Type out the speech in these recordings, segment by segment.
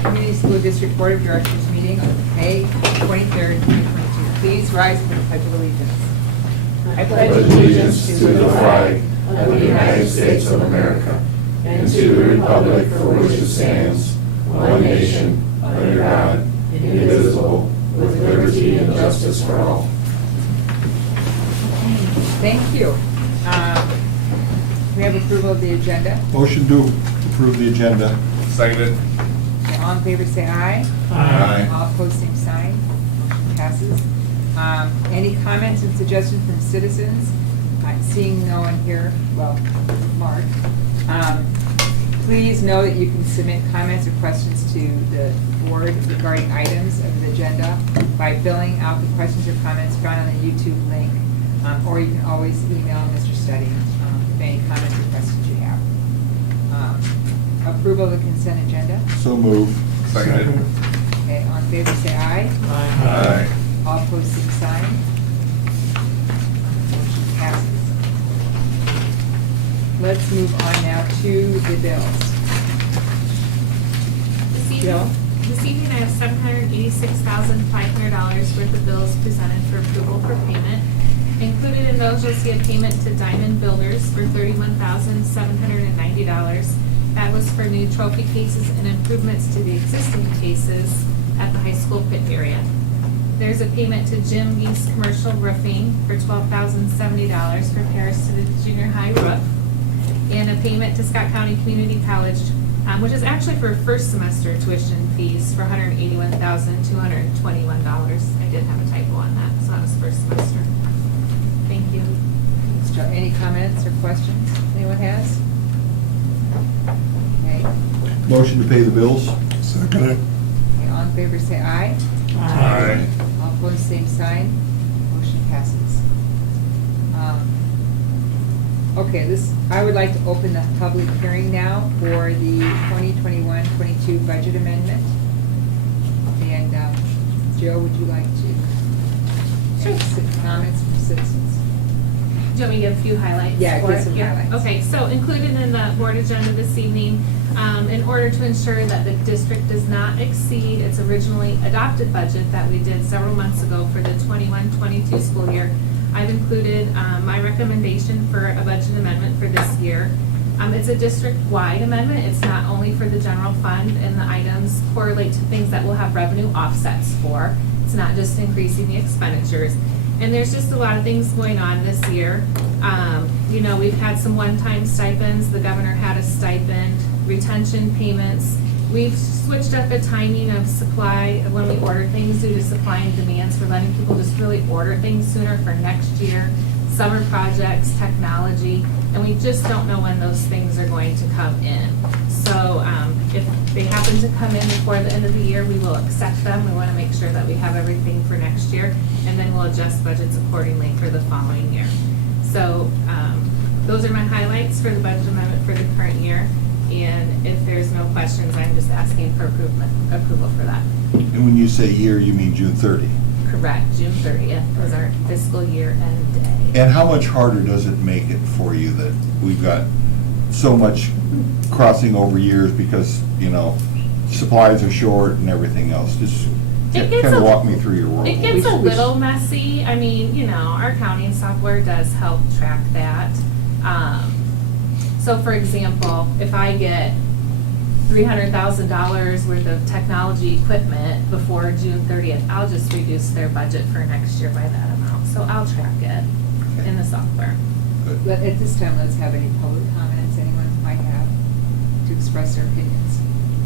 Scott Community School District Board of Directors meeting on May 23rd, 2022. Please rise for the Pledge of Allegiance. I pledge allegiance to the flag of the United States of America and to the republic for which it stands, one nation, under God, indivisible, with liberty and justice for all. Thank you. We have approval of the agenda. Motion to approve the agenda. Seconded. All in favor say aye. Aye. All opposed, same sign. Motion passes. Any comments and suggestions from citizens? Seeing no one here, well, Mark. Please know that you can submit comments or questions to the board regarding items of the agenda by filling out the questions or comments found on the YouTube link, or you can always email Mr. Steady with any comments or questions you have. Approval of the consent agenda. So move. Seconded. Okay, all in favor say aye. Aye. All opposed, same sign. Motion passes. Let's move on now to the bills. Bill? This evening I have $786,500 worth of bills presented for approval for payment. Included in those, you'll see a payment to Diamond Builders for $31,790. That was for new trophy cases and improvements to the existing cases at the high school pit area. There's a payment to Jim Geese Commercial Roofing for $12,070 for repairs to the junior high roof. And a payment to Scott County Community College, which is actually for first semester tuition fees for $181,221. I did have a typo on that, so that was first semester. Thank you. Thanks, Joe. Any comments or questions anyone has? Okay. Motion to pay the bills. Second. Okay, all in favor say aye. Aye. All opposed, same sign. Motion passes. Okay, I would like to open the public hearing now for the 2021-22 budget amendment. And Joe, would you like to Sure. make some comments from citizens? Do you want me to give a few highlights? Yeah, for give it some here? highlights. Okay, so included in the board agenda this evening, in order to ensure that the district does not exceed its originally adopted budget that we did several months ago for the 21-22 school year, I've included my recommendation for a budget amendment for this year. It's a district-wide amendment. It's not only for the general fund, and the items correlate to things that we'll have revenue offsets for. It's not just increasing the expenditures. And there's just a lot of things going on this year. You know, we've had some one-time stipends. The governor had a stipend, retention payments. We've switched up the timing of supply of when we order things due to supply and demands. We're letting people just really order things sooner for next year. Summer projects, technology, and we just don't know when those things are going to come in. So if they happen to come in before the end of the year, we will accept them. We want to make sure that we have everything for next year, and then we'll adjust budgets accordingly for the following year. So those are my highlights for the budget amendment for the current year. And if there's no questions, I'm just asking for approval for that. And when you say year, you mean June 30. Correct, June 30th is our fiscal year end day. And how much harder does it make it for you that we've got so much crossing over years because, you know, supplies are short and everything else? Just It gets kind of a- walk me through your world. It gets a little messy. I mean, you know, our accounting software does help track that. So for example, if I get $300,000 worth of technology equipment before June 30th, I'll just reduce their budget for next year by that amount. So I'll track it in the software. Good. But at this time, let's have any public comments anyone might have to express their opinions,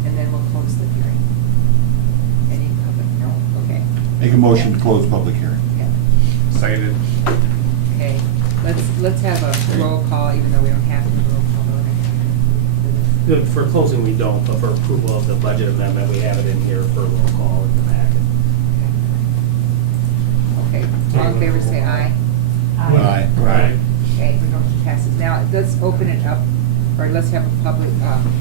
and then we'll close the hearing. Any public? No? Okay. Make a motion to close public hearing. Yeah. Seconded. Okay. Let's have a roll call, even though we don't have to roll call vote. For closing, we don't, but for approval of the budget amendment, we have it in here for roll call in the packet. Okay. All in favor, say aye. Aye. Right. Okay, motion passes. Now, let's open it up, or let's have a public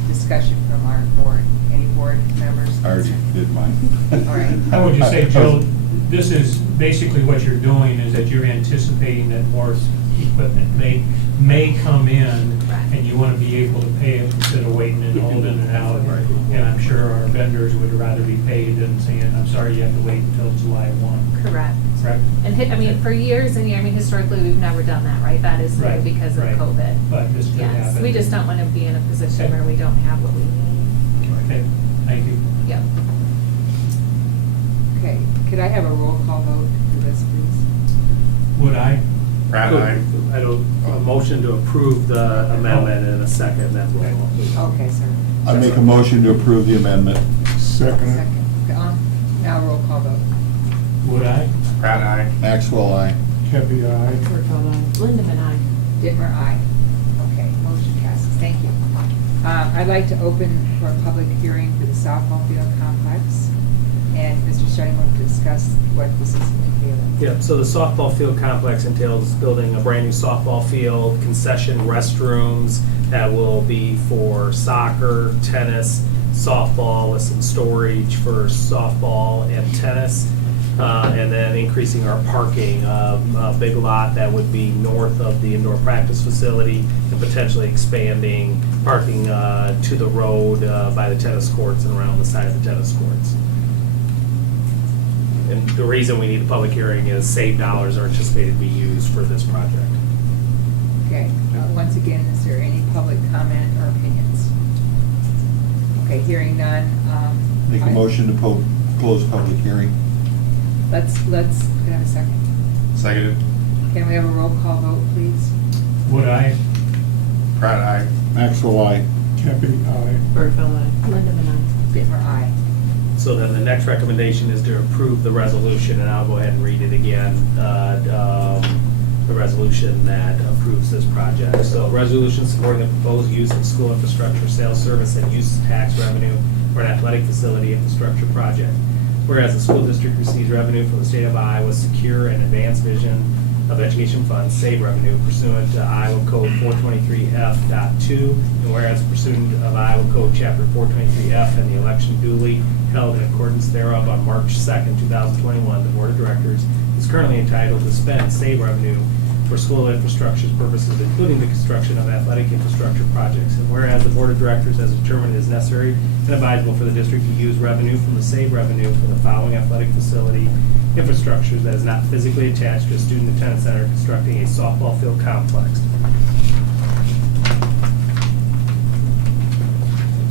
discussion from our board. Any board members? I already did mine. All right. How would you say, Joe, this is basically what you're doing is that you're anticipating that more equipment may come in, Right. and you want to be able to pay it instead of waiting and holding it out. And I'm sure our vendors would rather be paid than saying, I'm sorry, you have to wait until July 1. Correct. Correct? And for years and years, historically, we've never done that, right? That is new Right, because of right. COVID. But this could Yes, happen. we just don't want to be in a position where we don't have what we need. Okay, thank you. Yep. Okay, could I have a roll call vote for this, please? Would I? I don't, a motion to approve the amendment in a second, that's what I want. Okay, sir. I make a motion to approve the amendment. Second. Now roll call vote. Would I? Maxwell, aye. Cappy, aye. Lindemann, aye. Dittmer, aye. Okay, motion passes. Thank you. I'd like to open for a public hearing for the softball field complex. And Mr. Shutting will discuss what this is entailing. Yep, so the softball field complex entails building a brand-new softball field, concession restrooms that will be for soccer, tennis, softball, with some storage for softball and tennis. And then increasing our parking, a big lot that would be north of the indoor practice facility, and potentially expanding parking to the road by the tennis courts and around the side of the tennis courts. And the reason we need a public hearing is save dollars are anticipated to be used for this project. Okay, once again, is there any public comment or opinions? Okay, hearing none. Make a motion to close public hearing. Let's, can I have a second? Seconded. Can we have a roll call vote, please? Would I? Pratt, aye. Maxwell, aye. Cappy, aye. Lindemann, aye. Dittmer, aye. So then the next recommendation is to approve the resolution, and I'll go ahead and read it again. The resolution that approves this project. So resolution supporting the proposed use of school infrastructure sales service and use tax revenue for an athletic facility infrastructure project. Whereas the school district receives revenue from the state of Iowa's Secure and Advanced Vision of Education Fund, SAVE revenue pursuant to Iowa Code 423F.2, and whereas pursuant of Iowa Code Chapter 423F and the election duly held in accordance thereof on March 2nd, 2021, the Board of Directors is currently entitled to spend SAVE revenue for school infrastructure purposes, including the construction of athletic infrastructure projects. And whereas the Board of Directors has determined it is necessary and advisable for the district to use revenue from the SAVE revenue for the following athletic facility infrastructures that is not physically attached to a student attendance center constructing a softball field complex.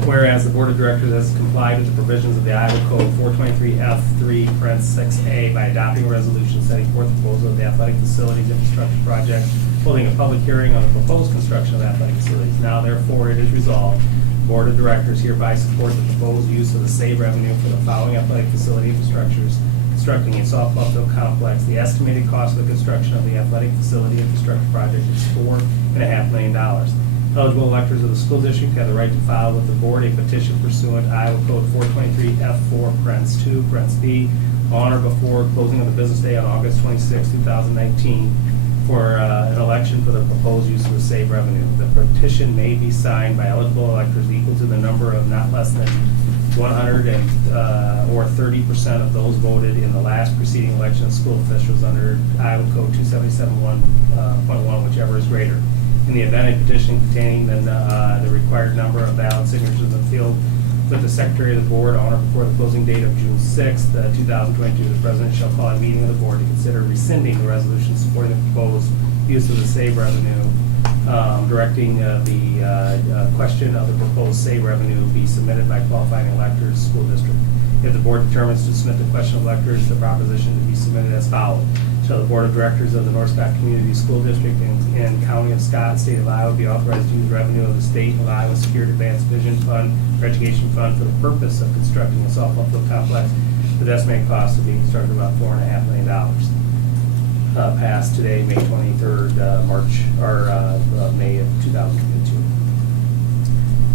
Whereas the Board of Directors has complied with the provisions of the Iowa Code 423F3, parentheses 6A by adopting a resolution setting forth the proposal of the athletic facilities infrastructure project, holding a public hearing on the proposed construction of athletic facilities. Now therefore it is resolved, the Board of Directors hereby support the proposed use of the SAVE revenue for the following athletic facility infrastructures, constructing a softball field complex. The estimated cost of the construction of the athletic facility infrastructure project is $4.5 million. Eligible electors of the school district have the right to file with the board a petition pursuant to Iowa Code 423F4, parentheses 2, parentheses B, on or before closing of the business day on August 26, 2019, for an election for the proposed use of the SAVE revenue. The petition may be signed by eligible electors equal to the number of not less than 100 or 30% of those voted in the last preceding election of school officials under Iowa Code 277.1, whichever is greater. In the event a petition containing the required number of valid signatures in the field with the Secretary of the Board on or before the closing date of June 6, 2022, the President shall call a meeting of the Board to consider rescinding the resolution supporting the proposed use of the SAVE revenue, directing the question of the proposed SAVE revenue be submitted by qualifying electors, school district. If the Board determines to submit the question of electors, the proposition to be submitted as follows. Shall the Board of Directors of the North Scott Community School District and County of Scott, State of Iowa, be authorized to use revenue of the State of Iowa Secured Advanced Vision Fund or Education Fund for the purpose of constructing a softball field complex with estimated cost of being constructed about $4.5 million. Passed today, May 23rd, May of 2022.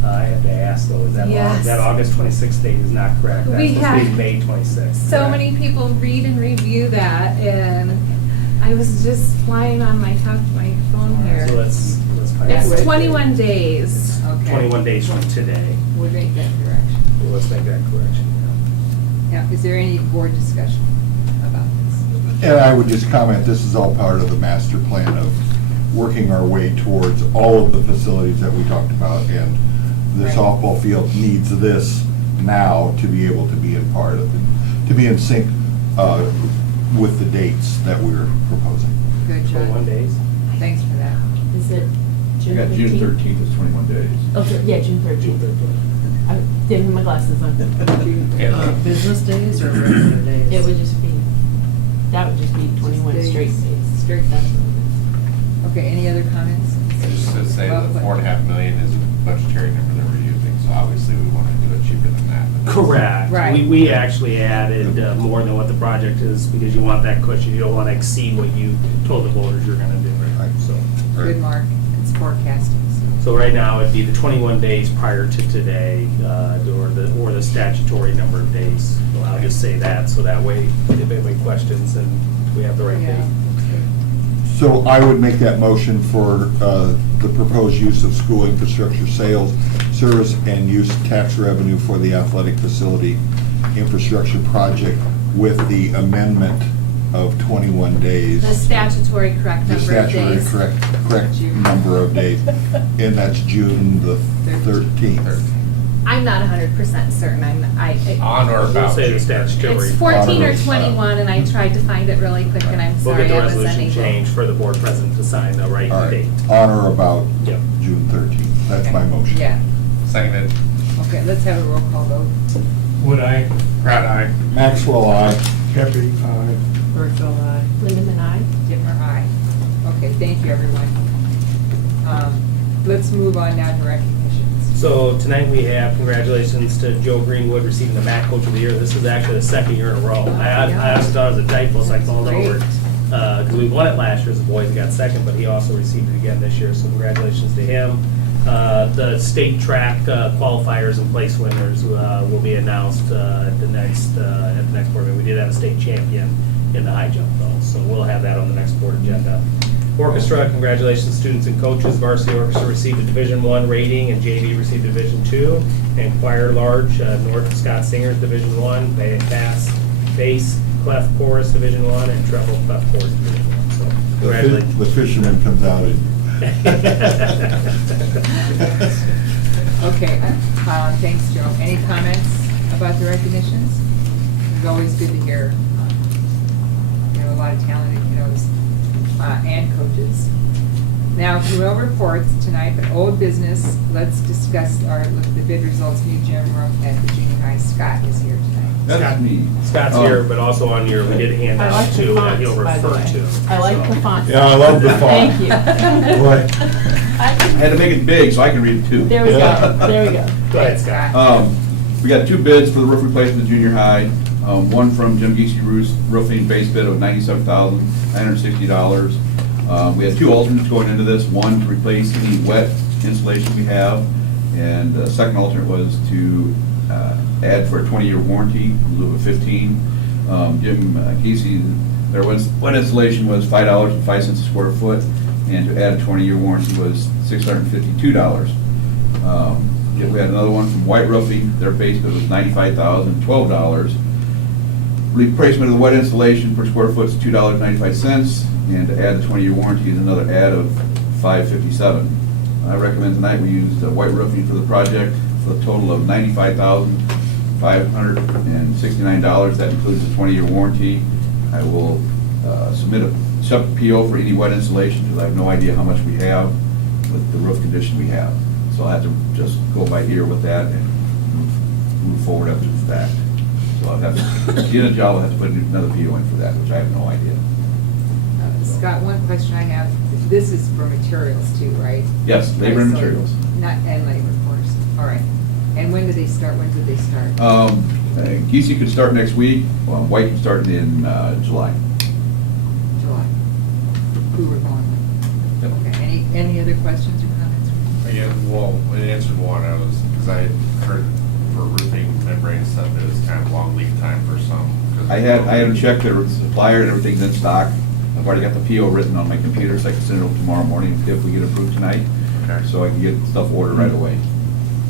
I have to ask though, is that, Yes. that August 26th date is not correct? That's We supposed to be have May 26th. So correct? many people read and review that, and I was just flying on my phone here. So let's find It's out. 21 days. Okay. 21 days from today. We'll make that correction. Well, let's make that correction. Now, is there any board discussion about this? And I would just comment, this is all part of the master plan of working our way towards all of the facilities that we talked about, and the Right. softball field needs this now to be able to be in part of it, to be in sync with the dates that we're proposing. Good, 21 John. days. Thanks for that. Is it I June got June 13th? 13th is 21 days. Okay, yeah, June 13th. I'm getting my glasses on. Business days or regular days? It would just be, that would just be 21 Days. straight days. Straight. That's what it is. Okay, any other comments? Just to say Well, that but- 4.5 million is a budgetary number that we're using, so obviously we want to do it cheaper than that. but- Correct. Right. We actually added more than what the project is, because you want that cushion, you don't want to exceed what you told the voters you're gonna do. Right. So, Good, Mark. It's forecasting, so. so right now, it'd be the 21 days prior to today, or the statutory number of days. So I'll just say that, so that way, if anybody questions, then we have the right Yeah. date. So I would make that motion for the proposed use of school infrastructure sales, service, and use tax revenue for the athletic facility infrastructure project with the amendment of 21 days. The statutory correct The number of statutory days. correct June. number of days, and that's June the 13th. I'm not 100% certain, On or We'll about say the June 13th. statutory. it's 14 or Honor. 21, and I tried to find it really quick, and I'm We'll sorry get the I was resolution unable. changed for the board president to sign the right All right, date. on or about Yep. June 13th. That's my motion. Yeah, Seconded. okay, let's have a roll call vote. Would I? Pratt, aye. Maxwell, aye. Deputy, aye. Bergville, aye. Linda and I. Dittmer, aye. Okay, thank you, everyone. Let's move on now to recognitions. So tonight we have congratulations to Joe Greenwood receiving the MAC Coach of the Year. This is actually the second year in a row. I honestly thought it was a typo, so I called That's over. great. Because we won it last year as the boys got second, but he also received it again this year, so congratulations to him. The state track qualifiers and place winners will be announced at the next board meeting. We did have a state champion in the high jump though, so we'll have that on the next board agenda. Orchestra, congratulations students and coaches. Varsity Orchestra received a Division I rating and JV received a Division II. And choir large, North Scott Singers Division I, bass, clef chorus Division I, and treble clef chorus Division I. So congratulations. The fisherman comes out in Okay, thanks, Joe. Any comments about the recognitions? It's always good to hear, a lot of talented kiddos and coaches. Now, no reports tonight, but old business, let's discuss look at the bid results, new gym room at the junior high. Scott is here tonight. That's me. Scott's here, but also on your, we did hand I out like the too, that you'll fonts, by the refer way. to. I like So- the font. Yeah, I love the font. Thank you. Boy. I had to make it big so I can read it too. There we go, there we go. Go ahead, Scott. We got 2 bids for the roof replacement at junior high. One from Jim Geesey Roofing, base bid of $97,960. We had 2 alternates going into this, one to replace any wet insulation we have, and the second alternate was to add for a 20-year warranty, in lieu of 15. Jim Geesey, their wet insulation was $5.05 a square foot, and to add a 20-year warranty was $652. We had another one from White Roofing, their base bid was $95,012. Replacement of the wet insulation per square foot is $2.95, and to add the 20-year warranty is another add of $557. I recommend tonight we use White Roofing for the project for a total of $95,569. That includes the 20-year warranty. I will submit a separate PO for any wet insulation, because I have no idea how much we have with the roof condition we have. So I'll have to just go by ear with that and move forward after the fact. So I'll have to, get a job, I'll have to put another PO in for that, which I have no idea. Scott, one question I have, this is for materials too, right? Yes, labor and Right, so materials. And labor, of course. All right. And when do they start? When did they start? Geesey could start next week, White can start in July. July. Who we're going with. Yep. Okay, any other questions or comments? Yeah, well, in answer to one, because I heard for roofing membrane stuff, it is kind of long lead time for some. 'cause- I had them check their supplier and everything's in stock. I've already got the PO written on my computer, so I can send it over tomorrow morning if we get approved tonight. Okay. So I can get stuff ordered right away.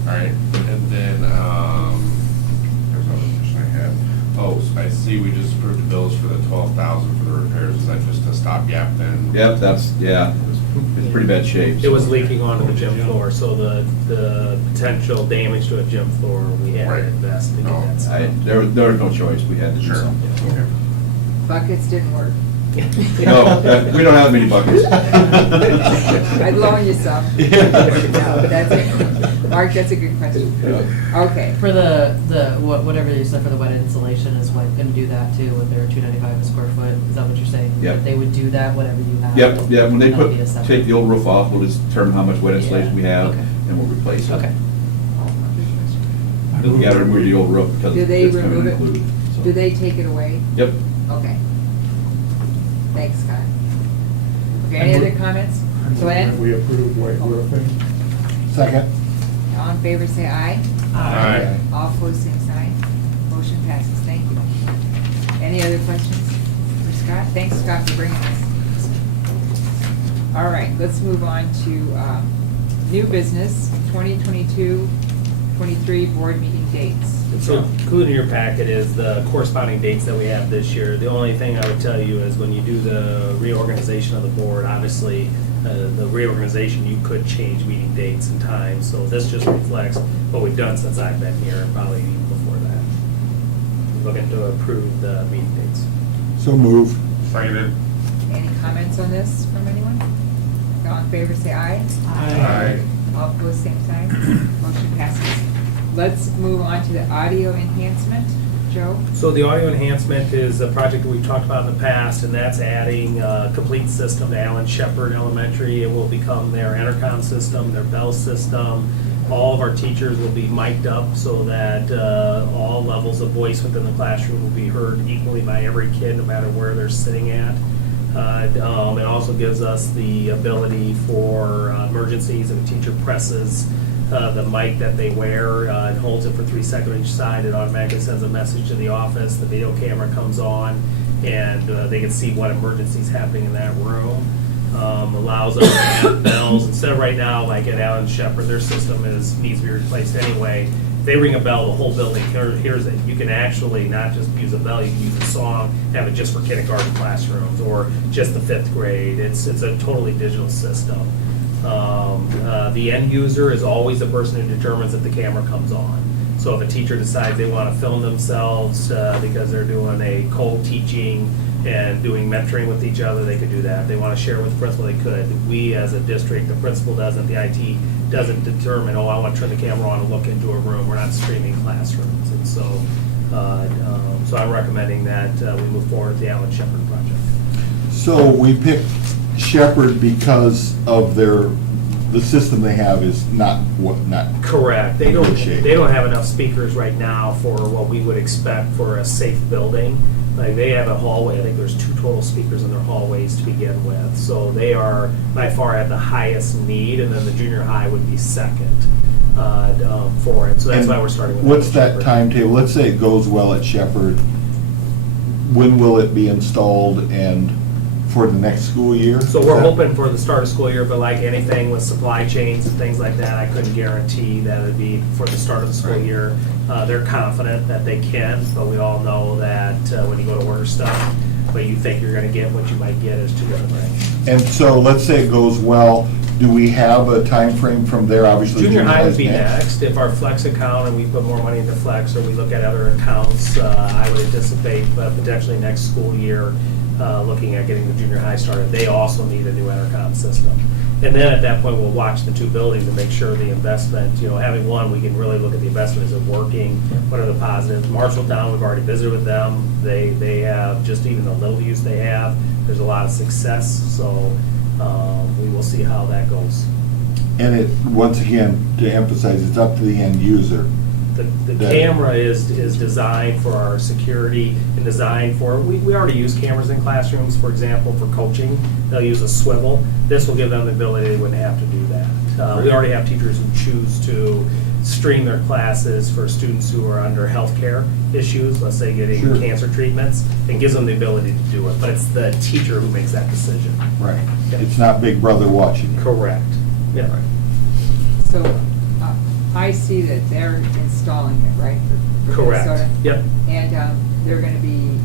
All right, and then, there's another question I had. Oh, so I see we just approved the bills for the 12,000 for the repairs. Is that just a stopgap then? Yep, that's, yeah, It's in pretty bad shape. It was leaking onto the gym floor, so the potential damage to a gym floor, we had Right. to invest to get No. that stuff. There was no choice, we had to do Sure. something. Okay. Buckets didn't work. No, we don't have many buckets. I'd loan you some. No, but Mark, that's a good question. Okay. For whatever you said for the wet insulation is what, gonna do that too with their $295 a square foot, is that what you're saying? Yep. That they would do that, whatever you have? Yep, yeah, when they That'll be a separate- take the old roof off, we'll just determine how much wet insulation we have, Okay. and we'll replace it. Okay. We gotta remove the old roof because Do they it's coming remove it? included. so. Do they take it away? Yep. Okay. Thanks, Scott. Okay, any other comments? Glenn? We approve white roofing. Second? All in favor, say aye. Aye. All opposed, same sign. Motion passes. Thank you. Any other questions for Scott? Thanks, Scott, for bringing this. All right, let's move on to new business, 2022-23 board meeting dates. So included in your packet is the corresponding dates that we have this year. The only thing I would tell you is when you do the reorganization of the board, obviously, the reorganization, you could change meeting dates and times. So this just reflects what we've done since I've been here, and probably even before that. Looking to approve the meeting dates. So move. Seconded. Any comments on this from anyone? All in favor, say aye. Aye. All opposed, same sign. Motion passes. Let's move on to the audio enhancement. Joe? So the audio enhancement is a project that we've talked about in the past, and that's adding a complete system to Allen Shepherd Elementary. It will become their intercom system, their bell system. All of our teachers will be mic'd up so that all levels of voice within the classroom will be heard equally by every kid, no matter where they're sitting at. It also gives us the ability for emergencies. If a teacher presses the mic that they wear and holds it for 3 seconds on each side, it automatically sends a message to the office. The video camera comes on, and they can see what emergency is happening in that room. Allows us to add bells instead of right now, like at Allen Shepherd, their system needs to be replaced anyway. If they ring a bell, the whole building hears it. You can actually not just use a bell, you can use a song, have it just for kindergarten classrooms or just the 5th grade. It's a totally digital system. The end user is always the person who determines if the camera comes on. So if a teacher decides they want to film themselves because they're doing a co-teaching and doing mentoring with each other, they could do that. If they want to share with the principal, they could. We as a district, the principal doesn't, the IT doesn't determine, oh, I want to turn the camera on and look into a room. We're not streaming classrooms. And so, so I'm recommending that we move forward with the Allen Shepherd project. So we picked Shepherd because of the system they have is not Correct. They don't, Good shape. they don't have enough speakers right now for what we would expect for a safe building. Like, they have a hallway, I think there's 2 total speakers in their hallways to begin with. So they are by far at the highest need, and then the junior high would be second for it. So that's And why we're starting with. What's that Shepherd. timetable? Let's say it goes well at Shepherd. When will it be installed and for the next school year? So we're hoping for the start of school year, but like anything with supply chains and things like that, I couldn't guarantee that it'd be for the start of the school year. They're confident that they can, but we all know that when you go to order stuff, what you think you're gonna get, what you might get is 2 different things. And so let's say it goes well, do we have a time frame from there? Obviously. Junior high would high's be next. If our Flex account and we put more money into Flex, or we look at other accounts, I would anticipate potentially next school year, looking at getting the junior high started. They also need a new intercom system. And then at that point, we'll watch the 2 buildings and make sure the investment, having one, we can really look at the investment. Is it working? What are the positives? Marshalltown, we've already visited with them. They have, just even the little use they have, there's a lot of success. So we will see how that goes. And it, once again, to emphasize, it's up to the end user. The camera is designed for our security and designed for, we already use cameras in classrooms, for example, for coaching. They'll use a swivel. This will give them the ability, they wouldn't have to do that. We already have teachers who choose to stream their classes for students who are under healthcare issues, let's say getting Sure. cancer treatments. It gives them the ability to do it, but it's the teacher who makes that decision. Right. Yeah. It's not Big Brother watching you. Correct. Yeah. So I see that they're installing it, right? for Correct. Minnesota? Yep. And they're going to be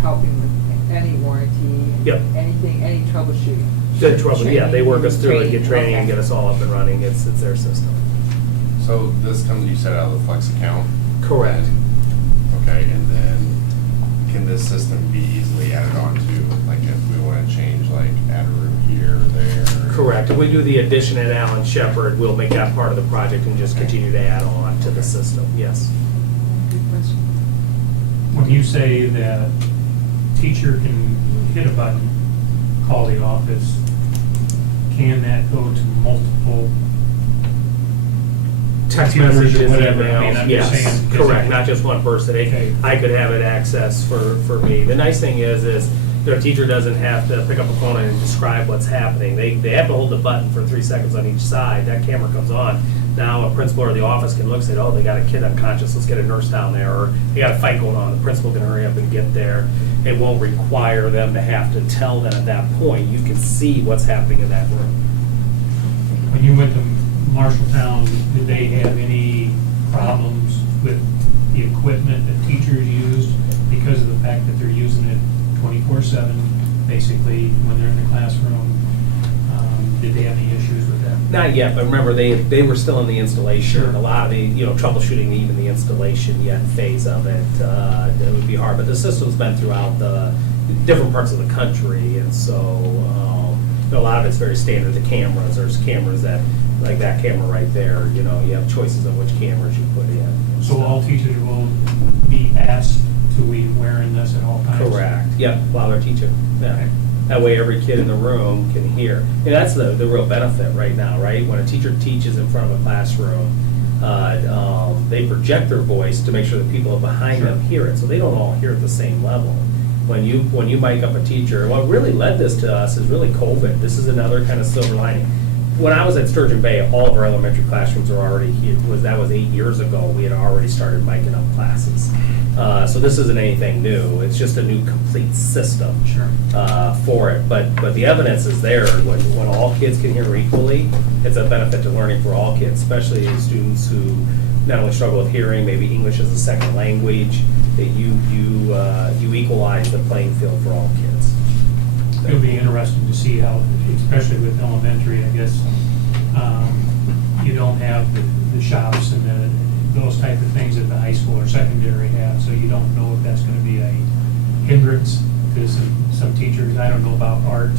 helping with any warranty. Yep. Anything, any troubleshooting. Good trouble, yeah, they work us through it, get Training, training and okay. get us all up and running, it's their system. So this comes, you said, out of the Flex account? Correct. Okay, and then can this system be easily added on to, like if we want to change, like add a room here or there? Correct, if we do the addition at Allen Shepherd, we'll make that part of the project and just continue to add on to the system, yes. Good question. When you say that teacher can hit a button, call the office, can that go to multiple Text computers messages, or whatever? I mean, emails, I'm just yes, saying, 'cause correct, it- not just one person. Okay. I could have it access for me. The nice thing is their teacher doesn't have to pick up a phone and describe what's happening. They have to hold the button for 3 seconds on each side. That camera comes on. Now a principal or the office can look and say, oh, they got a kid unconscious, let's get a nurse down there, or they got a fight going on, the principal can hurry up and get there. It won't require them to have to tell them at that point. You can see what's happening in that room. When you went to Marshalltown, did they have any problems with the equipment that teachers used because of the fact that they're using it 24/7, basically, when they're in the classroom? Did they have any issues with that? Not yet, but remember, they were still in the installation. Sure. A lot of the, troubleshooting even the installation yet phase of it, it would be hard. But the system's been throughout the different parts of the country, and so a lot of it's very standard. The cameras, there's cameras that, like that camera right there, you have choices of which cameras you put in. So all teachers will be asked to be wearing this at all times? Correct, yep, while they're teaching, yeah. That way every kid in the room can hear. And that's the real benefit right now, right? When a teacher teaches in front of a classroom, they project their voice to make sure that people behind them hear it, so they don't all hear at the same level. When you mic up a teacher, what really led this to us is really COVID. This is another kind of silver lining. When I was at Sturgeon Bay, all of our elementary classrooms were already here. That was 8 years ago. We had already started micing up classes. So this isn't anything new. It's just a new complete system Sure. for it. But the evidence is there. When all kids can hear equally, it's a benefit to learning for all kids, especially students who not only struggle with hearing, maybe English as a second language. That you equalize the playing field for all kids. It'll be interesting to see how, especially with elementary, I guess, you don't have the shops and those type of things that the high school or secondary have, so you don't know if that's gonna be a hindrance to some teachers. I don't know about art,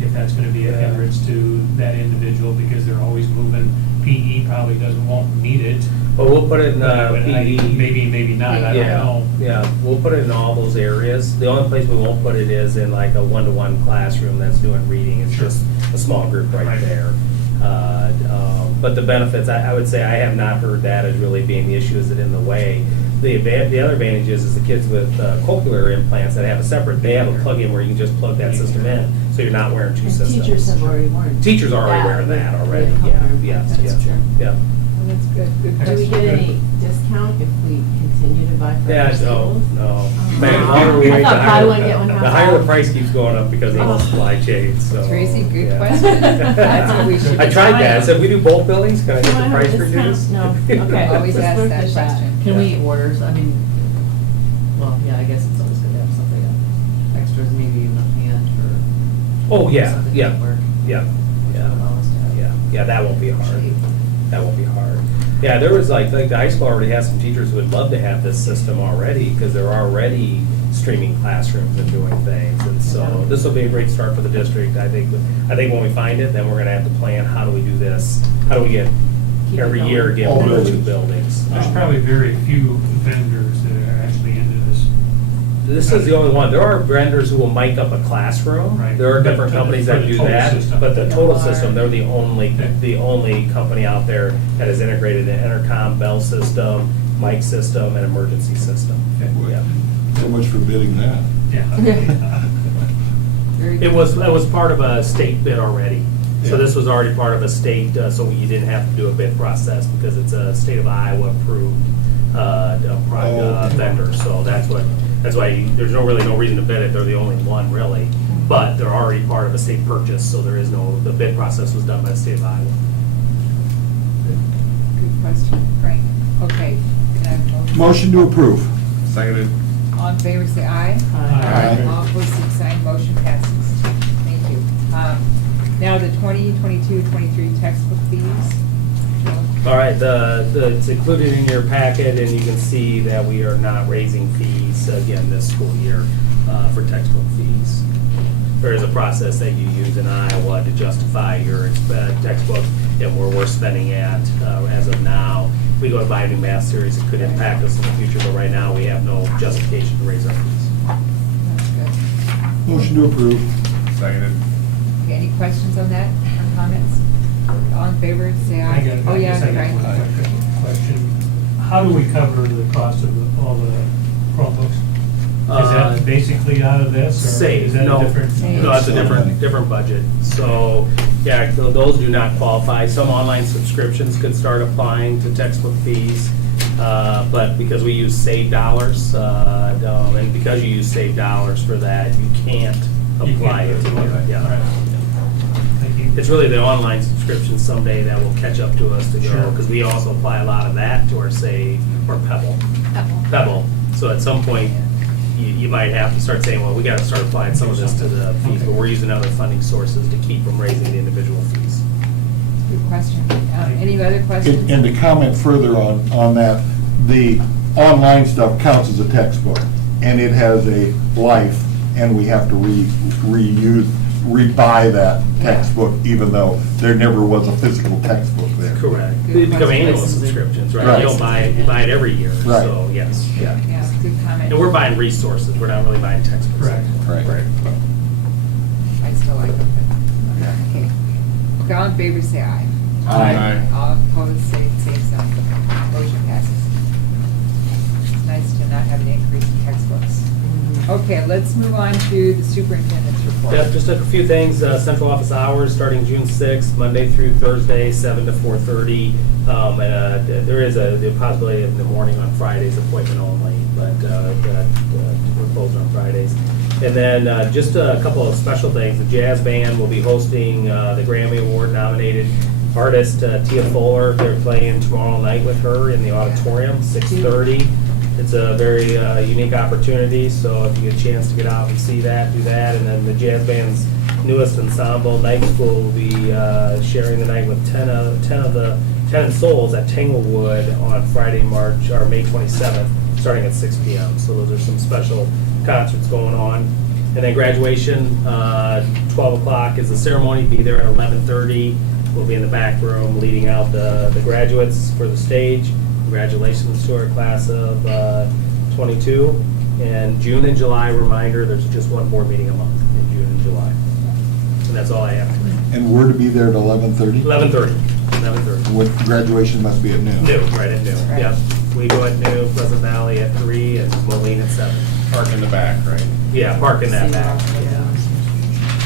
if that's gonna be a hindrance to that individual, because they're always moving. PE probably won't need it. But we'll put it in But PE. maybe not, I don't know. Yeah, we'll put it in all those areas. The only place we won't put it is in like a one-to-one classroom that's doing reading. It's Sure. just a small group right Right. there. But the benefits, I would say, I have not heard that as really being the issue. Is it in the way? The other advantage is the kids with cochlear implants that have a separate, they have a plug-in where you can just plug that system in, so you're not wearing two And systems. teachers have already warned. Teachers are already wearing that already, with yeah, cochlear yes, implants, yes, that's true. yeah. Well, that's good, good Do we question. get any discount if we continue to buy from Yeah, our no, schools? no. Oh. Man, the longer we I wait, thought the buy higher, one, get one half the higher the off. price keeps going up because of the Oh. supply chain, so. Tracy, good yeah. question. That's what we should I be tried that, I trying. said, we do both buildings, can I Do get I the have a price discount? reduced? No, okay. Always Let's ask look that at question. Can we order, I mean, well, yeah, I guess it's always good to have something extras, maybe even a hand for. Oh, yeah, something yeah, at work. yeah, Which yeah, would allow us to have yeah, that won't be hard. shape. That won't be hard. Yeah, there was like the high school already has some teachers who would love to have this system already, because they're already streaming classrooms and doing things, and so this will be a great start for the district. I think when we find it, then we're gonna have to plan, how do we do this? How do we get, Keep it every going. year, get All one or two buildings. buildings? There's probably very few vendors that are actually into this. This is the only one. There are vendors who will mic up a classroom. Right. There are But different for the- companies for that the do total that, system. but the total Yeah. system, they're the Okay. only company out there that is integrated in intercom, bell system, mic system, and emergency system. Okay. Yeah. So much for bidding that. Yeah. Very It good. was part of a state bid already. So Yeah. this was already part of a state, so you didn't have to do a bid process because it's a state of Iowa approved okay. vendor. So that's why there's really no reason to bid it. They're the only one really. But they're already part of a state purchase, so the bid process was done by the state of Iowa. Good question, Frank. Okay, can I have a motion? Motion to approve. Seconded. All All in favor, say aye. Aye. All opposed, same sign, motion passes. Thank you. Now the 2022-23 textbook fees. Joe? All right, it's included in your packet, and you can see that we are not raising fees again this school year for textbook fees. There is a process that you use in Iowa to justify your textbook and where we're spending at as of now. If we go to buy a new math series, it could impact us in the future, but right now, we have no justification to raise our fees. That's good. Motion to approve. Seconded. Okay, any questions on that, or comments? All in favor, say aye. Oh, yeah, I got right. one question. How do we cover the cost of all the Chromebooks? Is that basically out of this, or Save, is that no, a different? Save. no, it's a different budget. So, yeah, those do not qualify. Some online subscriptions could start applying to textbook fees, but because we use save dollars, and because you use save dollars for that, you can't You apply can't it. do it, okay. Yeah. All right. Thank you. It's really the online subscription someday that will catch up to us to go, Sure. because we also apply a lot of that to our Save or Pebble. So at some point, you might have to start saying, well, we gotta start applying some of this to the fees, but we're using other funding sources to keep from raising the individual fees. Good question. Any other questions? And to comment further on that, the online stuff counts as a textbook, and it has a life, and we have to rebuy that textbook, even though there never was a physical textbook there. Correct. Good They become question. annual subscriptions, right? Right. You don't buy it, you buy it every year, Right. so, yes, yeah. Yeah, good comment. And we're buying resources, we're not really buying textbooks. Correct. Right. I still like it. Okay. Okay, all in favor, say aye. Aye. All opposed, same sign. Motion passes. It's nice to not have an increase in textbooks. Okay, let's move on to the superintendent's report. Yeah, just a few things, central office hours, starting June 6th, Monday through Thursday, 7 to 4:30. There is the possibility of the morning on Fridays, appointment only, but we're closed on Fridays. And then just a couple of special things, the jazz band will be hosting the Grammy Award nominated artist Tia Fuller. They're playing tomorrow night with her in the auditorium, 6:30. It's a very unique opportunity, so if you get a chance to get out and see that, do that. And then the jazz band's newest ensemble, Night School, will be sharing the night with 10 Souls at Tanglewood on Friday, May 27th, starting at 6 p.m. So those are some special concerts going on. And then graduation, 12 o'clock is the ceremony. Be there at 11:30. We'll be in the back room leading out the graduates for the stage. Congratulations to our class of 22. And June and July, reminder, there's just one board meeting a month in June and July. And that's all I have. And we're to be there at 11:30? 11:30. 11:30. With graduation must be at noon. Noon, right at noon, Right. yep. We go at noon, Pleasant Valley at 3, and Moline at 7. Park in the back, right? Yeah, park in that back. Yeah.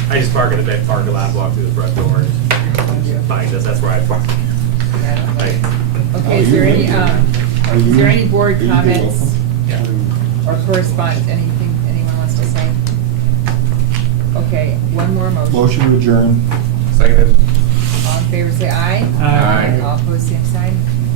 I just park in the back parking lot, walk through the front door, and find us, that's where I park. Right. Okay, is there any board Are you comments welcome? or correspondence, anything anyone wants to say? Okay, one more motion. Motion to adjourn. Seconded. All in favor, say aye. Aye. All opposed, same sign.